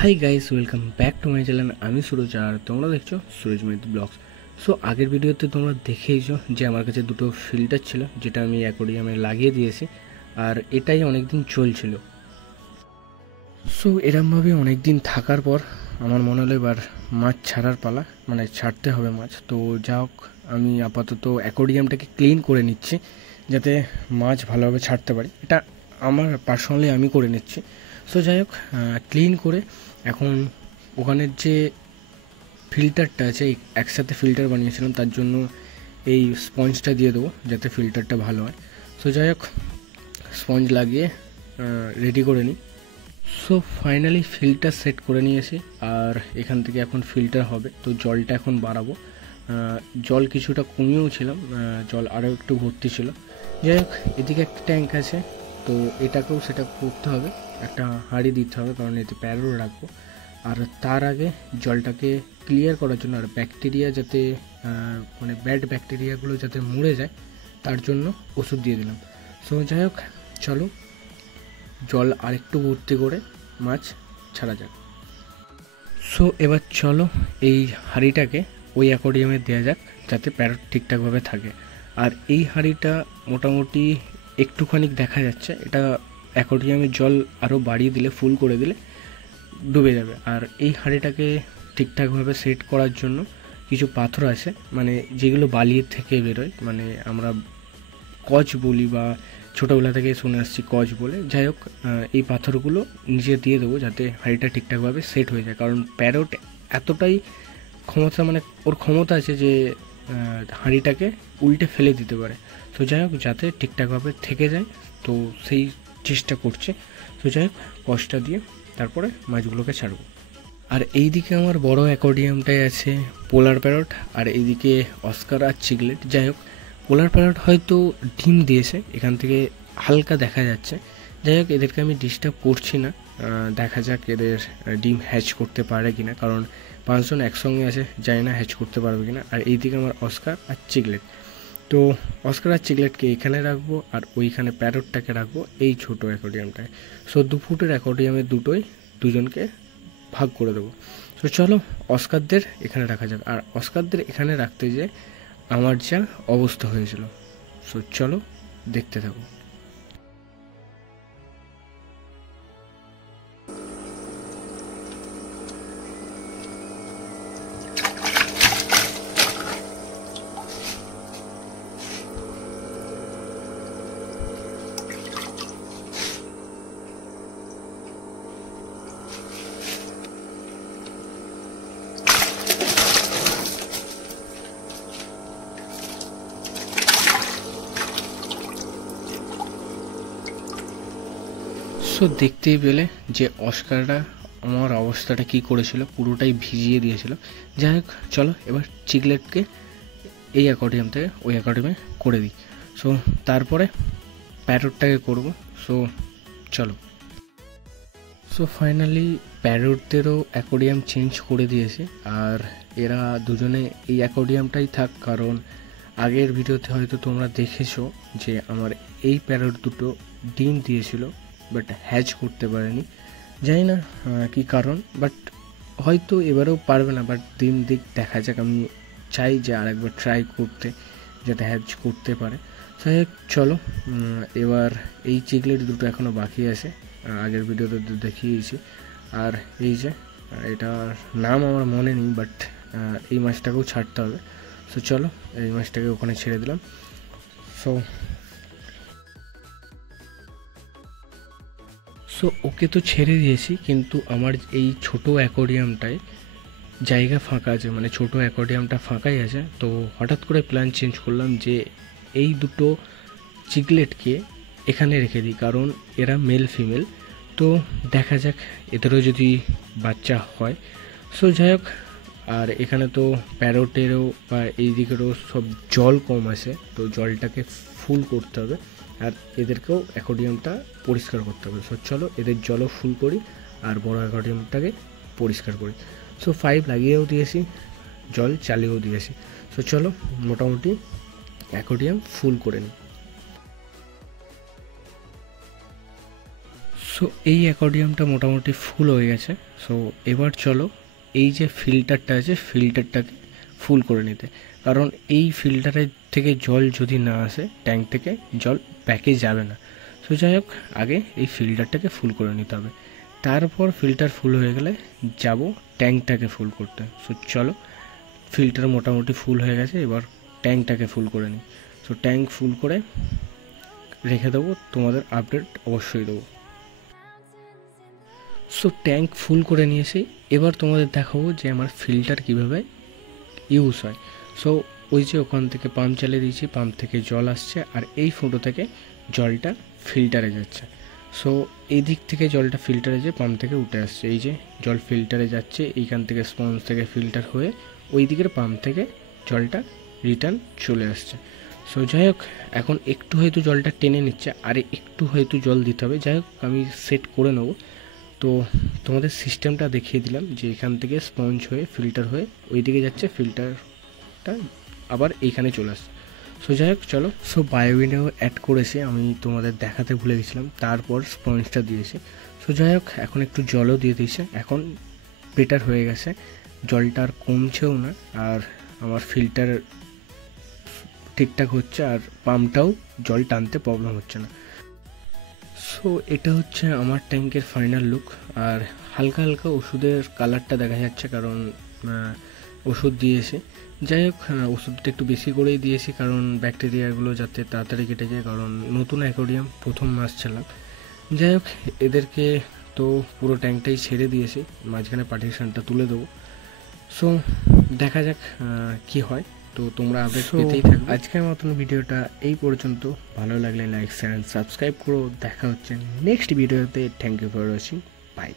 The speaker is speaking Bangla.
Hi guys, welcome back to my channel. আমি সুরজ আর তোমরা দেখছো সুরজ মাইতি ব্লগস। সো আগের ভিডিওতে তোমরা দেখেইছো যে আমার কাছে দুটো ফিল্টার ছিল, যেটা আমি অ্যাকোয়ারিয়ামে লাগিয়ে দিয়েছি, আর এটাই অনেক দিন চলছিল। সো এরমভাবে অনেক দিন থাকার পর আমার মনে হলো এবার মাছ ছাড়ার পালা, মানে ছাড়তে হবে মাছ। তো যা হোক, আমি আপাতত অ্যাকোয়ারিয়ামটাকে ক্লিন করে নিচ্ছি যাতে মাছ ভালোভাবে ছাড়তে পারি। এটা আমার পার্সোনালি আমি করে নিচ্ছি। সো যাই হোক, ক্লিন করে এখন ওখানের যে ফিল্টারটা আছে, একসাথে ফিল্টার বানিয়েছিলাম, তার জন্য এই স্পঞ্জটা দিয়ে দেবো যাতে ফিল্টারটা ভালো হয়। সো যাই হোক, স্পঞ্জ লাগিয়ে রেডি করে নিই। সো ফাইনালি ফিল্টার সেট করে নিয়েছি, আর এখান থেকে এখন ফিল্টার হবে। তো জলটা এখন বাড়াবো। জল কিছুটা কমিয়েও ছিলাম, জল আরও একটু ভর্তি ছিল। যাই হোক, এদিকে একটা ট্যাঙ্ক আছে, তো এটাকেও সেটা করতে হবে, একটা হাঁড়ি দিতে হবে, কারণ এতে প্যারও রাখবো। আর তার আগে জলটাকে ক্লিয়ার করার জন্য, আর ব্যাকটেরিয়া যাতে মানে ব্যাড ব্যাকটেরিয়াগুলো যাতে মরে যায়, তার জন্য ওষুধ দিয়ে দিলাম। সো যাই হোক, চলো জল আরেকটু ভর্তি করে মাছ ছাড়া যাক। সো এবার চলো এই হাঁড়িটাকে ওই অ্যাকোয়ারিয়ামে দেওয়া যাক যাতে প্যারট ঠিকঠাকভাবে থাকে। আর এই হাঁড়িটা মোটামুটি একটুখানি দেখা যাচ্ছে, এটা অ্যাকোয়ারিয়ামের জল আরও বাড়িয়ে দিলে, ফুল করে দিলে ডুবে যাবে। আর এই হাঁড়িটাকে ঠিকঠাকভাবে সেট করার জন্য কিছু পাথর আছে, মানে যেগুলো বালির থেকে বেরোয়, মানে আমরা কচ বলি বা ছোটোবেলা থেকে শুনে আসছি কচ বলে। যাই হোক, এই পাথরগুলো নিচে দিয়ে দেবো যাতে হাঁড়িটা ঠিকঠাকভাবে সেট হয়ে যায়, কারণ প্যারট এতটাই ক্ষমতা, মানে ওর ক্ষমতা আছে যে হাঁড়িটাকে উল্টে ফেলে দিতে পারে। তো যাই হোক, যাতে ঠিকঠাকভাবে থেকে যায়, তো সেই চেষ্টা করছে। তো যাই হোক, কচটা দিয়ে তারপরে মাছগুলোকে ছাড়বো। আর এইদিকে আমার বড় অ্যাকোয়ারিয়ামটাই আছে পোলার প্যারট, আর এইদিকে অস্কার আর চিগলেট। যাই হোক, পোলার প্যারট হয়তো ডিম দিয়েছে, এখান থেকে হালকা দেখা যাচ্ছে। যাই হোক, এদেরকে আমি ডিস্টার্ব করছি না, দেখা যাক এদের ডিম হ্যাচ করতে পারে কিনা, কারণ 5 জন একসঙ্গে আছে, জানি না হ্যাচ করতে পারবে কিনা। আর এইদিকে আমার অস্কার আর চিগলেট, তো অস্কার আর চিগলেটকে এখানে রাখবো, আর ওইখানে প্যারটটাকে রাখবো এই ছোটো অ্যাকোয়ারিয়ামটায়। সো 2 ফুটের অ্যাকোয়ারিয়ামে দুজনকে ভাগ করে দেবো। তো চলো অস্কারদের এখানে রাখা যাক। আর অস্কারদের এখানে রাখতে যেয়ে আমার যা অবস্থা হয়েছিল, সো চলো দেখতে থাকো। সো দেখতেই পেলে যে অস্কাররা আমার অবস্থাটা কী করেছিল, পুরোটাই ভিজিয়ে দিয়েছিল। যাই হোক, চলো এবার চিগলেটকে এই অ্যাকোয়ারিয়াম থেকে ওই অ্যাকোয়ারিয়ামে করে দিই। সো তারপরে প্যারটটাকে করবো। সো চলো। সো ফাইনালি প্যারটদেরও অ্যাকোয়ারিয়াম চেঞ্জ করে দিয়েছে, আর এরা দুজনে এই অ্যাকোয়ারিয়ামটাই থাক, কারণ আগের ভিডিওতে হয়তো তোমরা দেখেছো যে আমার এই প্যারট দুটো ডিম দিয়েছিল, বাট হ্যাচ করতে পারেনি। জানি না কী কারণ, বাট হয়তো এবারেও পারবে না, বাট দিন দিক দেখা যাক। আমি চাই যে আরেকবার ট্রাই করতে, যাতে হ্যাচ করতে পারে। যাই হোক, চলো এবার এই চিগলেট দুটো এখনও বাকি আছে, আগের ভিডিওতে দেখিয়েছি। আর এই যে এটার নাম আমার মনে নেই, বাট এই মাছটাকেও ছাড়তে হবে। সো চলো এই মাছটাকে ওখানে ছেড়ে দিলাম। সো ওকে তো ছেড়ে দিয়েছি, কিন্তু আমার এই ছোটো অ্যাকোয়ারিয়ামটায় জায়গা ফাঁকা আছে, মানে ছোটো অ্যাকোয়ারিয়ামটা ফাঁকাই আছে। তো হঠাৎ করে প্ল্যান চেঞ্জ করলাম যে এই দুটো চিগলেটকে এখানে রেখে দিই, কারণ এরা মেল ফিমেল। তো দেখা যাক এদেরও যদি বাচ্চা হয়। সো যাই হোক, আর এখানে তো প্যারোটেরও বা এই দিকেরও সব জল কম আছে, তো জলটাকে ফুল করতে হবে, আর এদেরকেও অ্যাকোয়ারিয়ামটা পরিষ্কার করতে হবে। সো চলো এদের জলও ফুল করি, আর বড় অ্যাকোয়ারিয়ামটাকে পরিষ্কার করি। সো 5 লাগিয়েও দিয়েছি, জল চালিয়েও দিয়েছি। সো চলো মোটামুটি অ্যাকোয়ারিয়াম ফুল করে নিই। সো এই অ্যাকোয়ারিয়ামটা মোটামুটি ফুল হয়ে গেছে। সো এবার চলো এই যে ফিল্টারটা আছে ফিল্টারটাকে ফুল করে নিতে, কারণ এই ফিল্টারের থেকে জল যদি না আসে ট্যাঙ্ক থেকে জল ব্যাকে যাবে না। সো যাই হোক আগে এই ফিল্টারটাকে ফুল করে নিতে হবে, তারপর ফিল্টার ফুল হয়ে গেলে যাব ট্যাঙ্কটাকে ফুল করতে। সো চলো ফিল্টার মোটামুটি ফুল হয়ে গেছে, এবার ট্যাঙ্কটাকে ফুল করে নিই। সো ট্যাঙ্ক ফুল করে রেখে দেবো, তোমাদের আপডেট অবশ্যই দেবো। সো ট্যাঙ্ক ফুল করে নিয়ে এসে এবার তোমাদের দেখাবো যে আমার ফিল্টার কীভাবে ইউজ হয়। সো ওই যে ওখান থেকে পাম্প চালিয়ে দিয়েছি, পাম্প থেকে জল আসছে আর এই ফুটো থেকে জলটা ফিল্টারে যাচ্ছে। সো এই দিক থেকে জলটা ফিল্টারে যে পাম্প থেকে উঠে আসছে, এই যে জল ফিল্টারে যাচ্ছে, এইখান থেকে স্পঞ্জ থেকে ফিল্টার হয়ে ওই দিকের পাম্প থেকে জলটা রিটার্ন চলে আসছে। সো যাই হোক এখন একটু হয়তো জলটা টেনে নিচ্ছে, আর একটু হয়তো জল দিতে হবে। যাই হোক আমি সেট করে নেবো। তো তোমাদের সিস্টেমটা দেখিয়ে দিলাম যে এখান থেকে স্পঞ্জ হয়ে ফিল্টার হয়ে ওই দিকে যাচ্ছে, ফিল্টারটা আবার এইখানে চলে আসছে। সো যাই হোক চলো, সো বায়োবিনেও অ্যাড করেছি, আমি তোমাদের দেখাতে ভুলে গেছিলাম, তারপর স্পঞ্জটা দিয়েছি। সো যাই হোক এখন একটু জলও দিয়ে দিয়েছে, এখন বেটার হয়ে গেছে, জলটা আর কমছেও না, আর আমার ফিল্টার ঠিকঠাক হচ্ছে, আর পাম্পটাও জল টানতে প্রবলেম হচ্ছে না। সো এটা হচ্ছে আমার ট্যাঙ্কের ফাইনাল লুক। আর হালকা হালকা ওষুধের কালারটা দেখা যাচ্ছে, কারণ ওষুধ দিয়েছি। যাই হোক ওষুধটা একটু বেশি করেই দিয়েছি, কারণ ব্যাকটেরিয়াগুলো যাতে তাড়াতাড়ি কেটে যায়, কারণ নতুন অ্যাকোয়ারিয়াম প্রথম মাস ছিলাম। যাই হোক এদেরকে তো পুরো ট্যাঙ্কটাই ছেড়ে দিয়েছি, মাঝখানে পার্টিশনটা তুলে দেবো। সো দেখা যাক কি হয়, তো তোমরা আপডেট পেতেই থাকো। আজকের মতন ভিডিওটা এই পর্যন্ত, ভালো লাগলে লাইক শেয়ার সাবস্ক্রাইব করো। দেখা হচ্ছে নেক্সট ভিডিওতে। Thank you for watching, by.